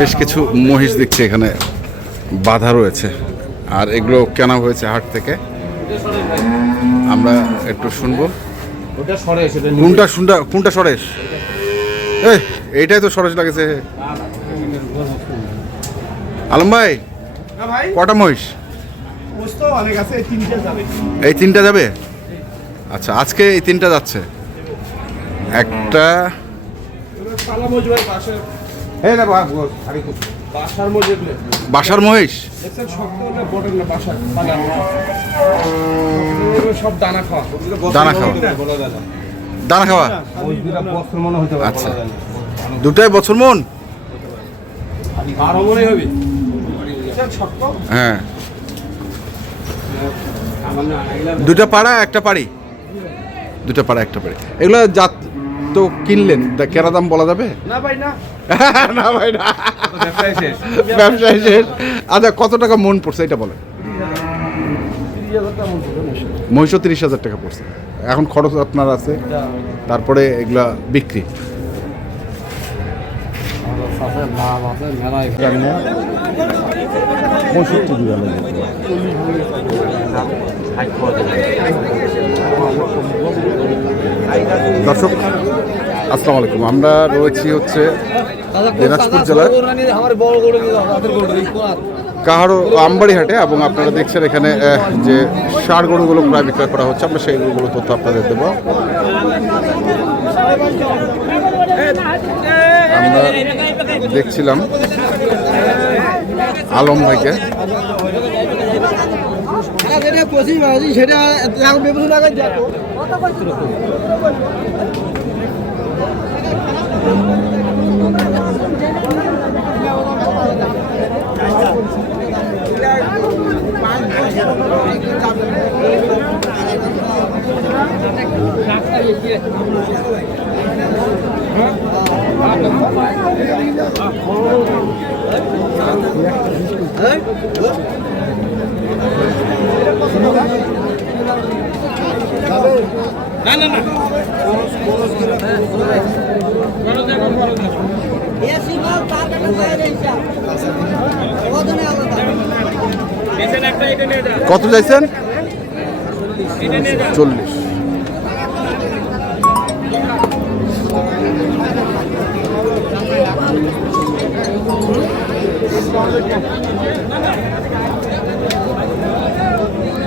বেশ কিছু মহিষ দেখছি এখানে বাঁধা রয়েছে, আর এগুলো কেনা হয়েছে হাট থেকে। আমরা একটু শুনবো কোনটা সরেশ। এইটাই তো সরেশ লাগেছে। আলম ভাই, কটা মহিষ? এই তিনটা যাবে। আচ্ছা, আজকে এই তিনটা যাচ্ছে। একটা বাসার মহিষ, দানা খাওয়া। আচ্ছা, দুটাই বছর মন। হ্যাঁ, দুটা পাড়া একটা পাড়ি, দুটা পাড়া একটা পাড়ি। এগুলো জাত তো কিনলেন, কেনা দাম বলা যাবে? না ভাই না, না ভাই না, ব্যবসায় শেষ। আচ্ছা, কত টাকা মন পড়ছে এটা বলে? মহিষ 30,000 টাকা পড়ছে। এখন খরচ আপনার আছে, তারপরে এগুলা বিক্রি। দর্শক আসসালামু আলাইকুম, আমরা রয়েছি হচ্ছে দিনাজপুর জেলার কাহারো আমবাড়ি হাটে, এবং আপনারা দেখছেন এখানে যে ষাঁড় গরুগুলো প্রায় বিক্রয় করা হচ্ছে। আমরা সেই গরুগুলো তথ্য আপনাদের দেবো। আমরা দেখছিলাম আলম ভাইকে। না না না, কত চাইছেন? 40।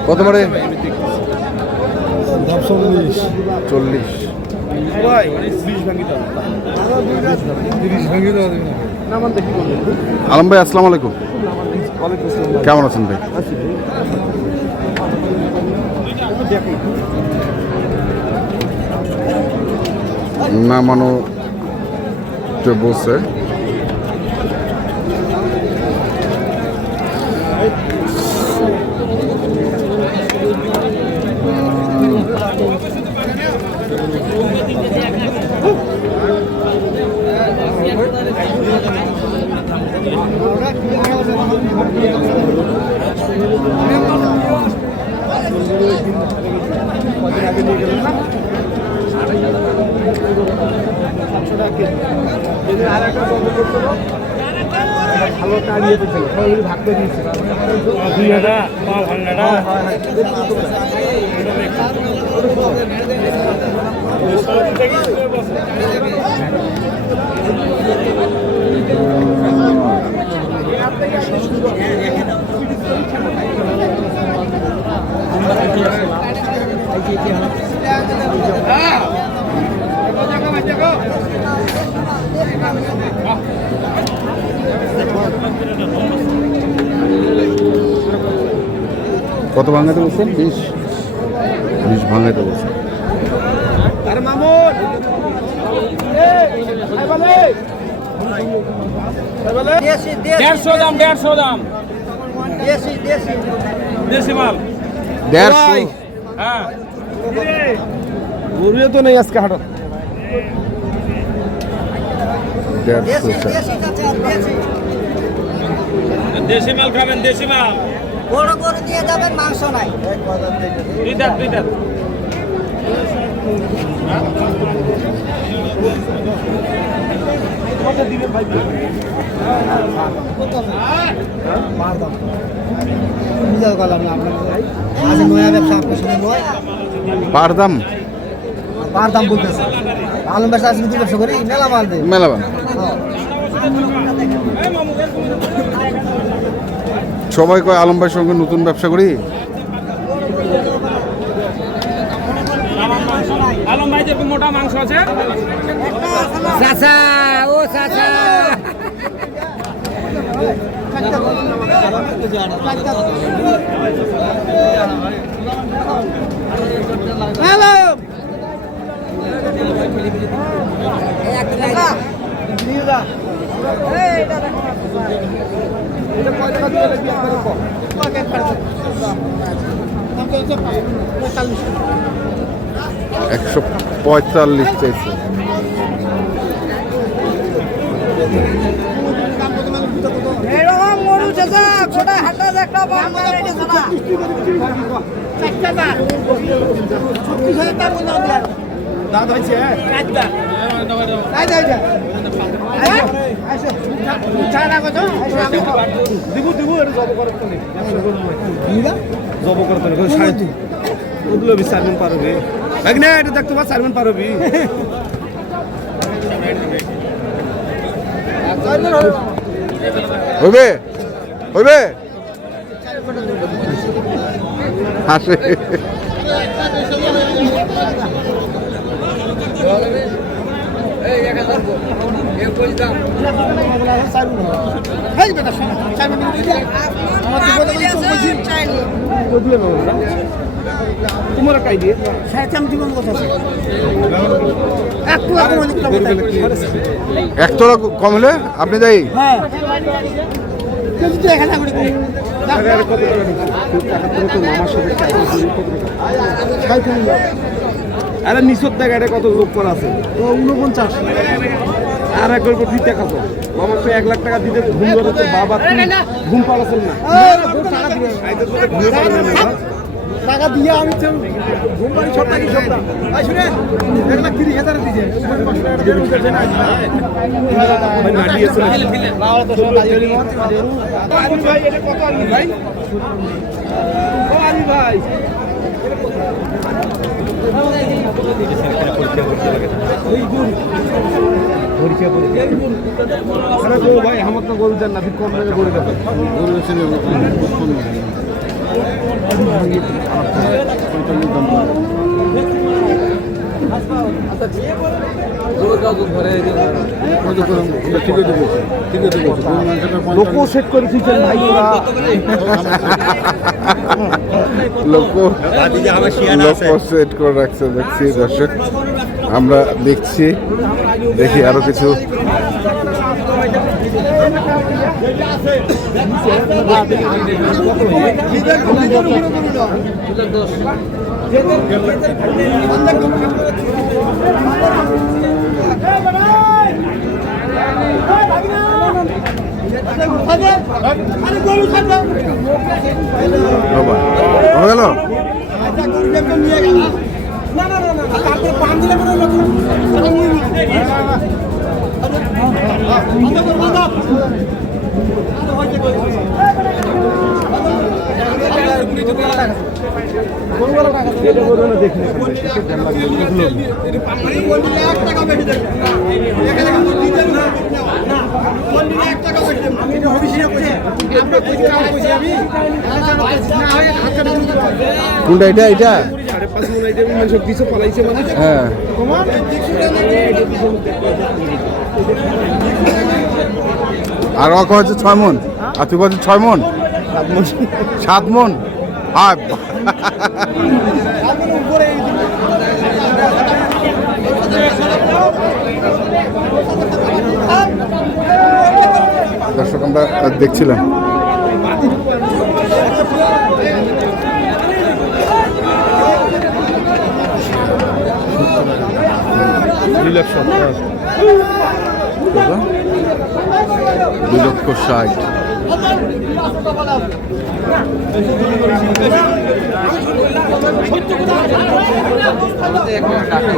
কত মারে? 40। আলম ভাই আসসালামু আলাইকুম, কেমন আছেন ভাই? নামানো বলছে। ভালো টাড়িয়ে দিয়েছিল, ভাগতে দিয়েছিল। কত ভাঙাতে বলছেন? 20 ভাঙাতে বলছেন। আরে মামুন, দেড়শো দাম, দেড়শো দাম, দেশি মাল 150। হ্যাঁ, গরুয়ে তো নেই আজকে হাটত। 150। দেশি মাল খাবেন, দেশি মাল। বড় গরু দিয়ে যাবেন, মাংস নাই। দুইটা পার দাম পার দাম বলতেছে আলম ব্যবসা আজকে দুটো ব্যবসা করি মেলা মাল দেয় মেলাবান সবাই কয় আলম ভাইয়ের সঙ্গে নতুন ব্যবসা করি। আলম ভাই যে মোটা মাংস আছে চাচা ও চাচা হ্যালো একশো 45 চাইছে। এরকম গরু চাচা ছোট হাটা একটা বাবা রেডি চাচা দাদা হয়েছে দিব দিব এটা জব করতে নেই জব করতে নেই সাড়ে ওগুলো বি চারজন পারবি দেখ না এটা দেখ তোমার চারজন পারবি হইবে হইবে হাসে তোমার কাই দিয়ে এক তোলা কম হলে আপনি যাই আরে নিচর দেখ এটা কত যোগ করা আছে 49 আর এক গল্প দিতে টাকা তো আমার তো 1 লাখ টাকা দিতে ঘুম ধরেছে বাবা ঘুম পাড়াছেন না টাকা দিয়ে আমি ঘুম পাড়ি সব টাকা সব দাম শুনে 1,30,000 দিছে ভাই ভাই ভাই আমার তো গরু দেন না কম দামে গরু দেন লোকও সেট করে দিয়েছেন ভাই লোক সেট করে রাখছে দেখছি দর্শক আমরা দেখছি দেখি আরো কিছু গেল কোনটা এটা এটা হ্যাঁ আর ও হচ্ছে 6 মণ আর তুই বলছিস 6 মণ 7 মণ আর দর্শক আমরা দেখছিলাম দুই লক্ষ 60 টাকা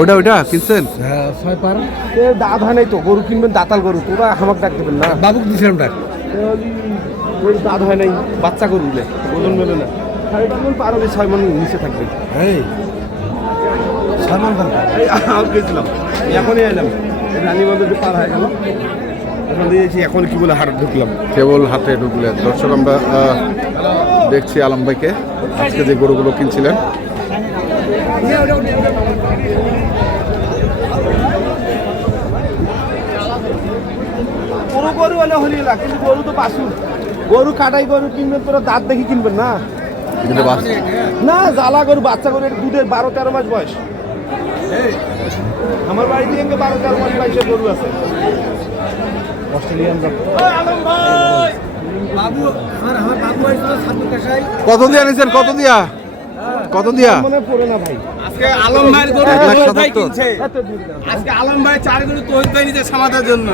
ওটা ওটা কিনছেন? দাঁত হয় নাই তো, গরু কিনবেন দাঁতাল গরু, তোরা হামাক ডাক দেবেন না। বাবুক দিছিলাম ডাক। গরু দাঁত হয় নাই, বাচ্চা গরু দিলে ওজন মেলে না। 5.5 মণ পার হবে, 6 মণ নিচে থাকবে। এই সালমান খান এই গেছিলাম, এখনই এলাম, রানীগঞ্জে পার হয়ে গেল, এখন দিয়েছি, এখন কি বলে হাট ঢুকলাম। কেবল হাতে ঢুকলেন। দর্শক আমরা দেখছি আলম ভাইকে আজকে যে গরুগুলো কিনছিলেন। কোনো গরু হলে হলিলা, কিন্তু গরু তো বাসুর। গরু কাটাই গরু কিনবেন, তোরা দাঁত দেখি কিনবেন না। কিন্তু না, জ্বালা গরু, বাচ্চা গরু, এটা দুধের 12-13 মাস বয়স। আমার বাড়িতে 12-13 মাস বয়সের গরু আছে। অস্ট্রেলিয়ান বাবু আমার বাবু আসছিল সামনে কাশাই। কত দিয়া নিছেন? কত দিয়া? কত দিয়া? মনে পড়ে না ভাই। আজকে আলম ভাইয়ের গরু 1,77,000 কিনছে। আজকে আলম ভাই 4 গরু তো হইতে নিতে সমাধার জন্য।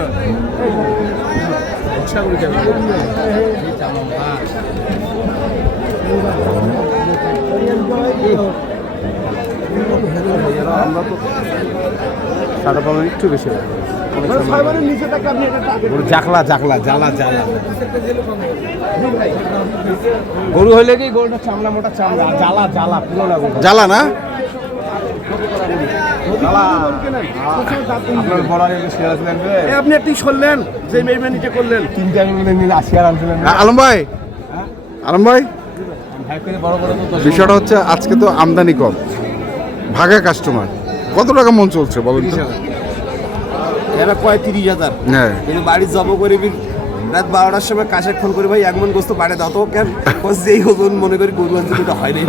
আমরা তো সাড়ে পাবেন একটু বেশি, ছয়বারের নিচে থাকে। আপনি এটা জাকলা জাকলা জ্বালা জ্বালা গরু হইলে কি গরুটা চামড়া, মোটা চামড়া, জ্বালা জ্বালা পুরো না গরু। জ্বালা না? আপনার বড় আপনি একটি শুনলেন যে মেয়ে নিচে করলেন 3টা নিলে 80 আর আনছিলেন। আলম ভাই, আলম ভাই, বিষয়টা হচ্ছে আজকে তো আমদানি কম, ভাগা কাস্টমার। কত টাকা মন চলছে বলুন তো? এরা কয় 30,000, হ্যাঁ, কিন্তু বাড়ি জব করে রাত 12টার সময় কাশে ফোন করে, ভাই 1 মণ গোস্ত বাড়ে দাও তো। কেন যেই ওজন মনে করি গরু আনছে, তো হয় নাই।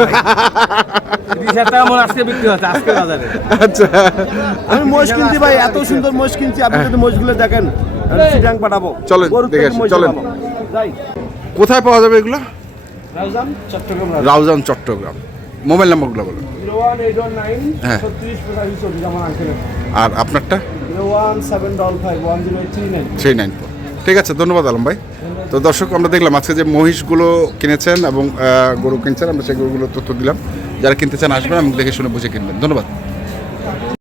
30,000 টাকা মন আজকে বিক্রি হচ্ছে আজকে বাজারে। আচ্ছা, আমি মোষ কিনছি ভাই, এত সুন্দর মোষ কিনছি। আপনি যদি মোষগুলো দেখেন, আমি চিটাং পাঠাবো। চলেন, গরুর দেখে থেকে আসি, মোষ চলেন। পাঠাবো। যাই কোথায় পাওয়া যাবে এগুলো? রাউজান, চট্টগ্রাম। রাউজান, চট্টগ্রাম। মোবাইল নাম্বারগুলো বলুন। 01819 হ্যাঁ। 36 যেমন আঙ্কেলের। আর আপনারটা? 01755 394। ঠিক আছে, ধন্যবাদ আলম ভাই। তো দর্শক, আমরা দেখলাম আজকে যে মহিষগুলো কিনেছেন এবং গরু কিনছেন, আমরা সেই গরুগুলো তথ্য দিলাম। যারা কিনতে চান আসবেন এবং দেখে শুনে বুঝে কিনবেন। ধন্যবাদ।